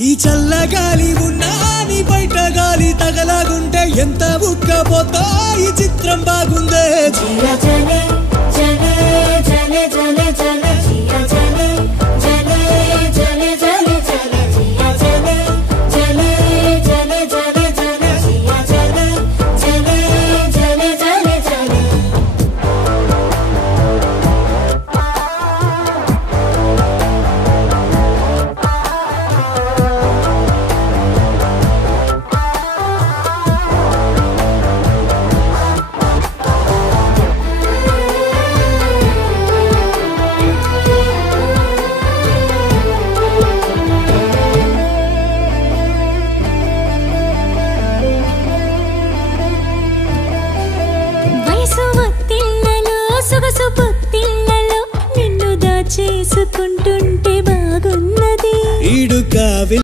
ఈ చల్లగాలి ఉన్నా నీ బయట గాలి తగలాగుంటే ఎంత ఉక్కపోతా ఈ చిత్రం బాగుందే. జలే జలే జలే జలే